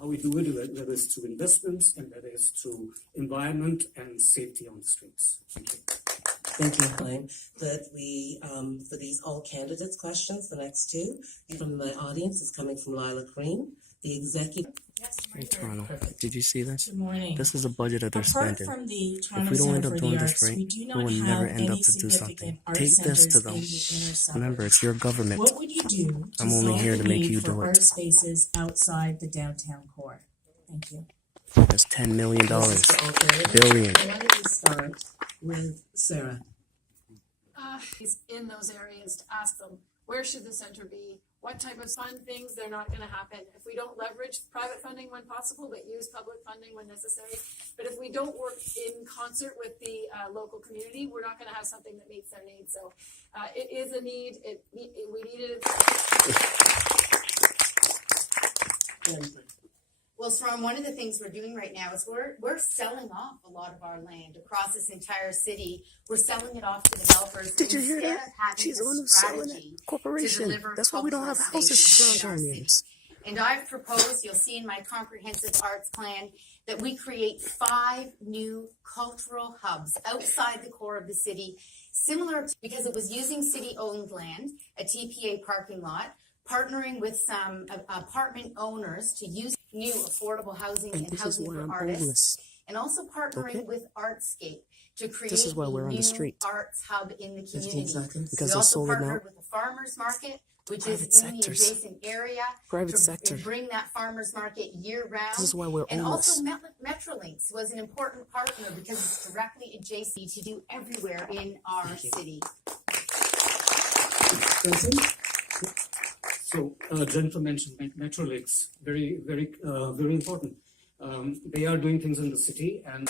How we do it, whether it's through investments and whether it's through environment and safety on the streets. Thank you. Thank you, Blaine. That we, for these all candidates questions, the next two from the audience is coming from Lila Green, the executive. Yes, Hey, Toronto. Perfect. Did you see this? Good morning. This is a budget that they're Apart spending. from the If Toronto we don't end Centre up for doing the this Arts, right, we do we not will have never end up any to do something. significant art Take this centres to in them. the inner suburbs. Remember, it's your government. What would you do to I'm only solve here the to make need you for do art it. spaces outside the downtown core? Thank you. That's $10 million. Billion. Why don't we start with Sarah? Is in those areas to ask them, where should the center be? What type of fun things they're not going to happen if we don't leverage private funding when possible, but use public funding when necessary. But if we don't work in concert with the local community, we're not going to have something that meets their needs. So it is a need. We need it. Well, Storm, one of the things we're doing right now is we're selling off a lot of our land across this entire city. We're selling it off to developers. Did you hear instead that? of having She's the a one who's selling strategy it. Corporation. to deliver That's why we don't have cultural houses spaces for in our city. Torontonians. And I've proposed, you'll see in my comprehensive arts plan, that we create 5 new cultural hubs outside the core of the city, similar to, because it was using city-owned land, a TPA parking lot, partnering with some apartment owners to use new affordable housing and This is housing why for I'm artists, homeless. and also partnering Okay. with Artscape to create This is why we're a on the new street. arts hub in the 15 community. seconds. Because We they're also sold partnered out. with the farmers market, which Private is in the sectors. adjacent area, Private to sector. bring that farmers market year round. This is why we're And homeless. also Metrolinx was an important partner because it's directly adjacent to do everywhere in our city. So, Jennifer mentioned Metrolinx, very important. They are doing things in the city, and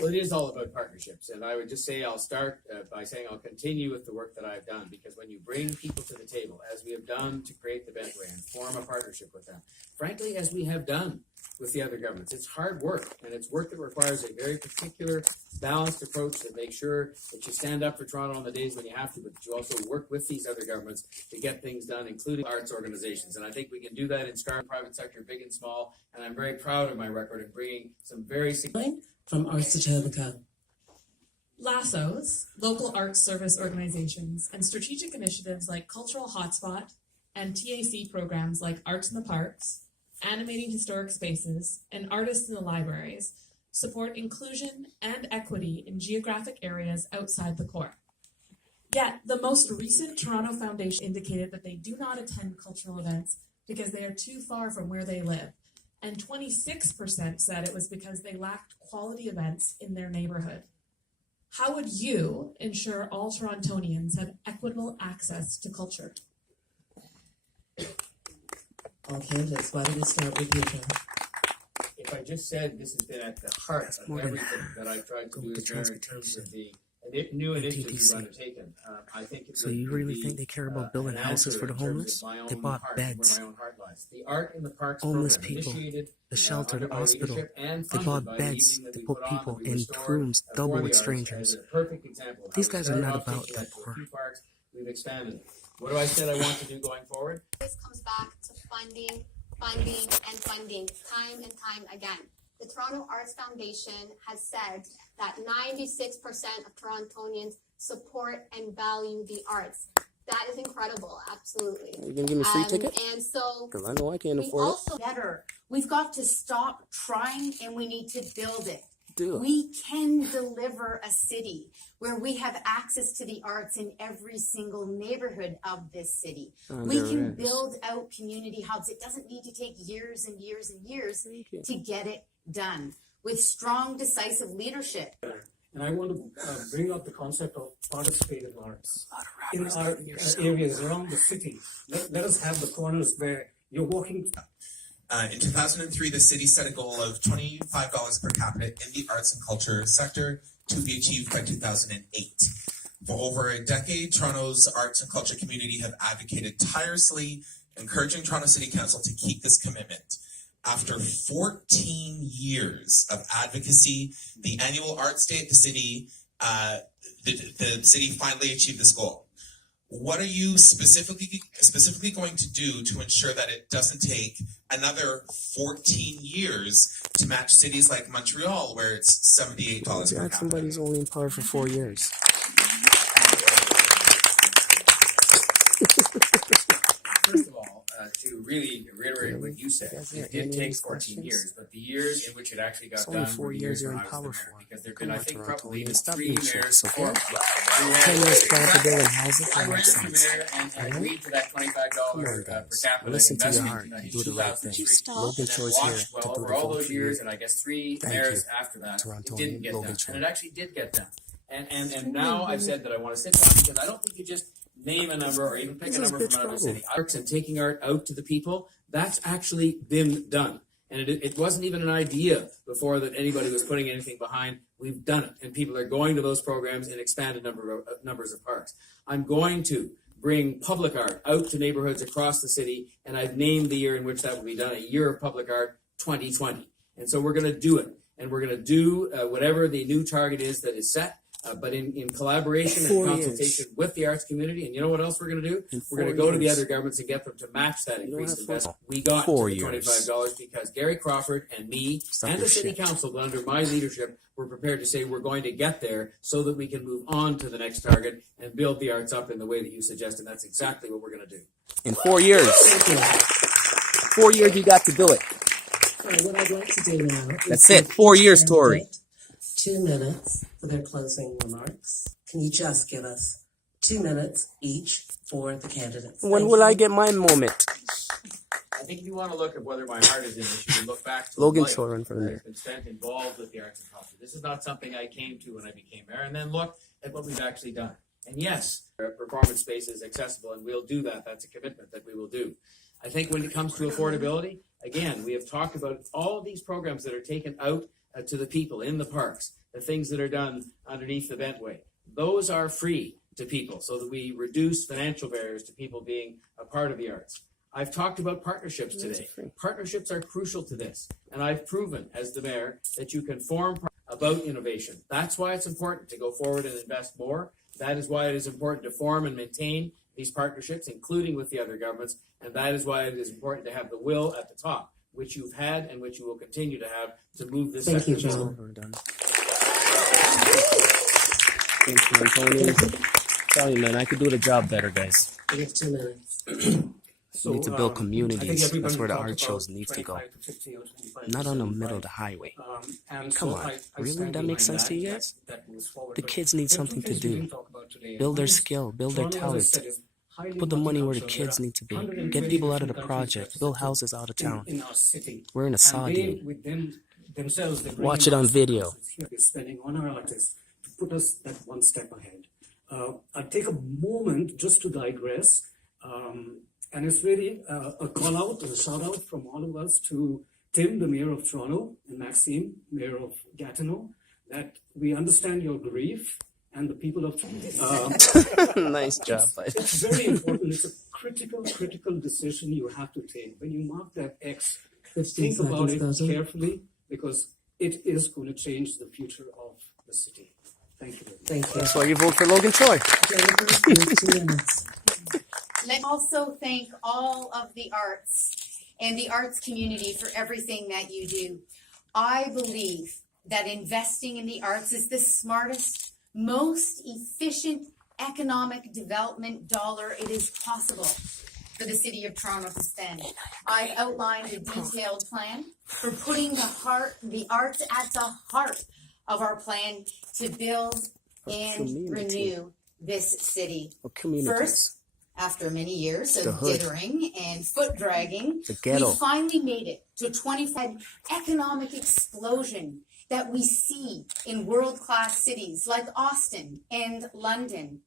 well, it is all about partnerships, and I would just say I'll start by saying I'll continue with the work that I've done, because when you bring people to the table, as we have done to create the Bentway and form a partnership with them, frankly, as we have done with the other governments, it's hard work, and it's work that requires a very particular balanced approach to make sure that you stand up for Toronto on the days when you have to, but that you also work with these other governments to get things done, including arts organizations. And I think we can do that in the private sector, big and small, and I'm very proud of my record of bringing some very significant From Arts Etobicoke. LASSOs, local arts service organizations, and strategic initiatives like Cultural Hotspot and TAC programs like Arts in the Parks, Animating Historic Spaces, and Artists in the Libraries support inclusion and equity in geographic areas outside the core. Yet, the most recent Toronto Foundation indicated that they do not attend cultural events because they are too far from where they live, and 26% said it was because they lacked quality events in their neighborhood. How would you ensure all Torontonians have equitable access to culture? All candidates, why don't we start with you, John? If I just said this has been at the heart of everything that I've tried to do the is in terms of the new initiatives TTC. we've undertaken. I think it So would you really be, think they care about building an houses answer for the in terms homeless? of my They own bought heart, beds. where my own heart lies. The Art in the Parks Homeless program, people, initiated, the shelter, under the my hospital. leadership and They funded bought by the beds. evening that They we put on people that we in restored rooms for double the with arts strangers. as a perfect example of how These we guys are started not off about taking the it to poor. a few parks, we've expanded it. What do I said I want to do going forward? This comes back to funding, time and time again. The Toronto Arts Foundation has said that 96% of Torontonians support and value the arts. That is incredible, absolutely. You gonna give me a free ticket? And so Because I know I can't We afford also better. We've got to stop trying and we need to build it. it. Do it. We can deliver a city where we have access to the arts in every single neighborhood of this city. We there can is. build out community hubs. It doesn't need to take years and years and years Thank you. to get it done with strong, decisive leadership. And I want to bring up the concept of participative arts A lot of in rappers our living here, so- areas around the city. Let us have the corners where you're walking. In 2003, the city set a goal of $25 per capita in the arts and culture sector to be achieved by 2008. For over a decade, Toronto's arts and culture community have advocated tirelessly, encouraging Toronto City Council to keep this commitment. After 14 years of advocacy, the annual Arts Day at the city, the city finally achieved this goal. what are you specifically going to do to ensure that it doesn't take another 14 years to match cities like Montreal, where it's $78 per capita? Somebody's only in power for 4 years. First of all, to really reiterate what you said, it did take 14 years, but the years in which it actually got done were the years when I was the mayor, because there have been, I think, probably even 3 mayors before me. 10 years plan to build in housing. I ran as the mayor and agreed to that $25 per capita Listen to your heart. investment in Do the right 2003. thing. Logan Choi's And here watched, to well, do over the all vote those for years, you. and I guess 3 Thank mayors you. after that, it Torontonian didn't get Logan done, Choi. and it actually did get done. And now I've said that I want to sit down because I don't think you just name a number or even pick a number from another city. Arts and taking art out to the people, that's actually been done. And it wasn't even an idea before that anybody was putting anything behind. We've done it. And people are going to those programs in expanded numbers of parks. I'm going to bring public art out to neighborhoods across the city, and I've named the year in which that will be done, a year of public art, 2020. And so we're going to do it. And we're going to do whatever the new target is that is set. But in collaboration and consultation with the arts community, and you know what else we're going to do? We're going to go to the other governments and get them to match that increased investment. We got to the $25 because Gary Crawford and me and the city council, under my leadership, were prepared to say we're going to get there so that we can move on to the next target and build the arts up in the way that you suggested. That's exactly what we're going to do. In 4 years. 4 years, you got to do it. So what I'd like to do now is That's it. 4 years, Tori. 2 minutes for their closing remarks. Can you just give us 2 minutes each for the candidates? When will I get my moment? I think if you want to look at whether my heart is in this, you can look back to Logan the life Choi run for the that mayor. has been spent involved with the arts and culture. This is not something I came to when I became mayor, and then look at what we've actually done. And yes, our performance space is accessible, and we'll do that. That's a commitment that we will do. I think when it comes to affordability, again, we have talked about all of these programs that are taken out to the people in the parks, the things that are done underneath the Bentway. Those are free to people so that we reduce financial barriers to people being a part of the arts. I've talked about partnerships today. Partnerships are crucial to this. And I've proven as the mayor that you can form about innovation. That's why it's important to go forward and invest more. That is why it is important to form and maintain these partnerships, including with the other governments. And that is why it is important to have the will at the top, which you've had and which you will continue to have to move this sector forward. We're done. Thanks, Torontonian. Tell you, man, I could do the job better, guys. We have 2 minutes. So, Need to build I communities. think everybody That's where the talked art about shows need to go. 25 to 50 or 25%, Not on the middle right? of the highway. And Come so on. I Really? stand That makes behind sense to you guys? that moves forward. The But kids need there are something two to things we do. didn't talk about today. Build their One is skill, build their Toronto, as I talent. said, is highly Put the money where the multicultural. kids There are need to be. 120 Get people out of the different countries project. represented Build houses out of town. in our city. We're in a And sod they, game. within themselves, they bring Watch in it on us video. Here we're spending on our artists to put us that one step ahead. I'll take a moment just to digress. And it's really a call out, a shout out from all of us to Tim, the mayor of Toronto, and Maxime, mayor of Gatineau, that we understand your grief and the people of Nice job, bud. it's very important. It's a critical decision you have to take. When you mark that X, 15 think about seconds, it Cousin. carefully because it is going to change the future of the city. Thank you very much. Thank you. That's why you vote for Logan Choi. Jennifer, you have 2 minutes. Let's also thank all of the arts and the arts community for everything that you do. I believe that investing in the arts is the smartest, most efficient economic development dollar it is possible for the city of Toronto to spend. I've outlined a detailed plan for putting the arts at the heart of our plan to build and community. renew this city. Communities. First, after many years The of hood. dithering and foot dragging, The ghetto. we finally made it to 25 economic explosion that we see in world-class cities like Austin and London.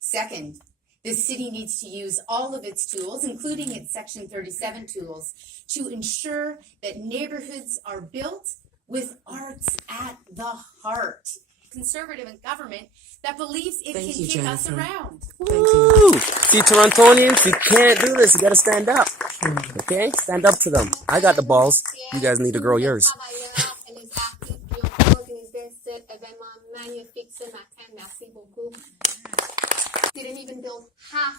Second, the city needs to use all of its tools, including its Section 37 tools, to ensure that neighborhoods are built with arts at the heart. Conservative in government that believes it Thank can you, kick us Jennifer. around. Thank you. Woo! See, Torontonians, you can't do this. You gotta stand up. Okay? Stand up to them. I got the balls. You guys need to grow yours. Didn't even build half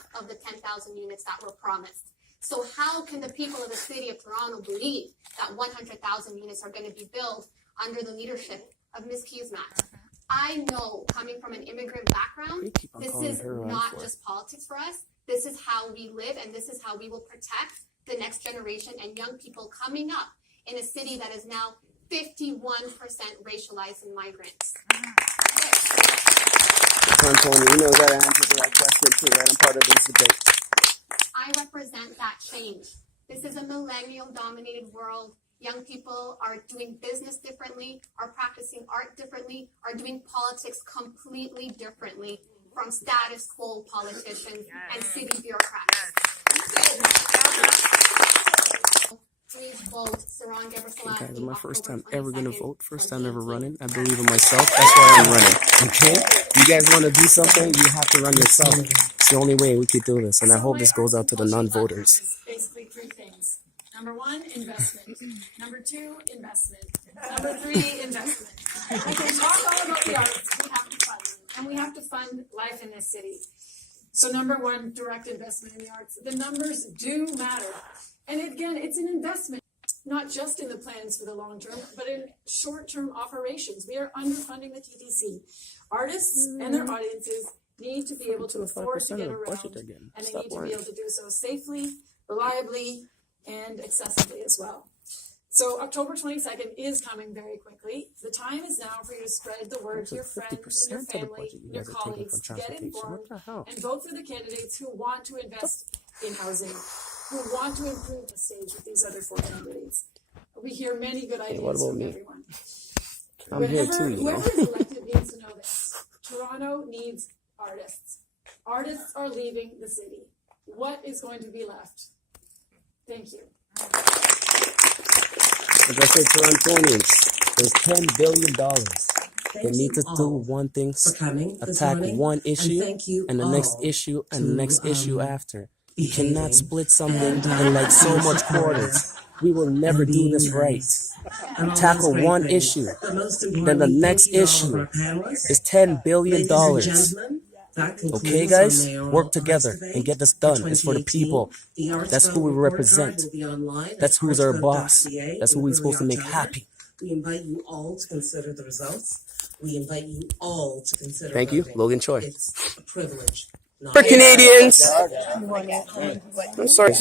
promised. So how can the people of the city of Toronto believe that 100,000 units are going to be built under the leadership of Ms. Kuzmak? I know, coming from an immigrant background, this is not just politics for us. This is how we live, and this is how we will protect the next generation and young people coming up in a city that is now 51% racialized and migrants. Antonio, you know that answer to that question too, right? I'm part of this debate. I represent that change. This is a millennial-dominated world. Young people are doing business differently, are practicing art differently, are doing politics completely differently from status quo politicians and city bureaucrats. Please vote Saron Gebrselassie. Guys, it's my first time ever gonna vote. First time ever running. I believe in myself. That's why I'm running. Okay? You guys want to do something? You have to run yourself. It's the only way we could do this. And I hope this goes out to the non-voters. Basically three things. Number one, investment. Number two, investment. Number three, investment. We can talk all about the arts. We have to fund them. And we have to fund life in this city. So number one, direct investment in the arts. The numbers do matter. And again, it's an investment, not just in the plans for the long term, but in short-term operations. We are underfunding the TTC. Artists and their audiences need to be able to afford to get around, and they need to be able to do so safely, reliably, and accessibly as well. So October 22nd is coming very quickly. The time is now for you to spread the word to your friends, and your family, your colleagues, get informed, and vote for the candidates who want to invest in housing, who want to improve the stage with these other four candidates. We hear many good ideas from everyone. I'm here too, you know. Whoever is elected needs to know this. Toronto needs artists. Artists are leaving the city. What is going to be left? Thank you. As I say, Torontonians, there's $10 billion. They need to do one thing, attack one issue, and the next issue, and the next issue after. You cannot split something in like so much quarters. We will never do this right. Tackle one issue, then the next issue is $10 billion. Okay, guys? Work together and get this done. It's for the people. That's who we represent. That's who's our boss. That's who we're supposed to make happy. We invite you all to consider the results. We invite you all to consider Thank you, voting. Logan Choi. It's a privilege. For Canadians! I'm sorry.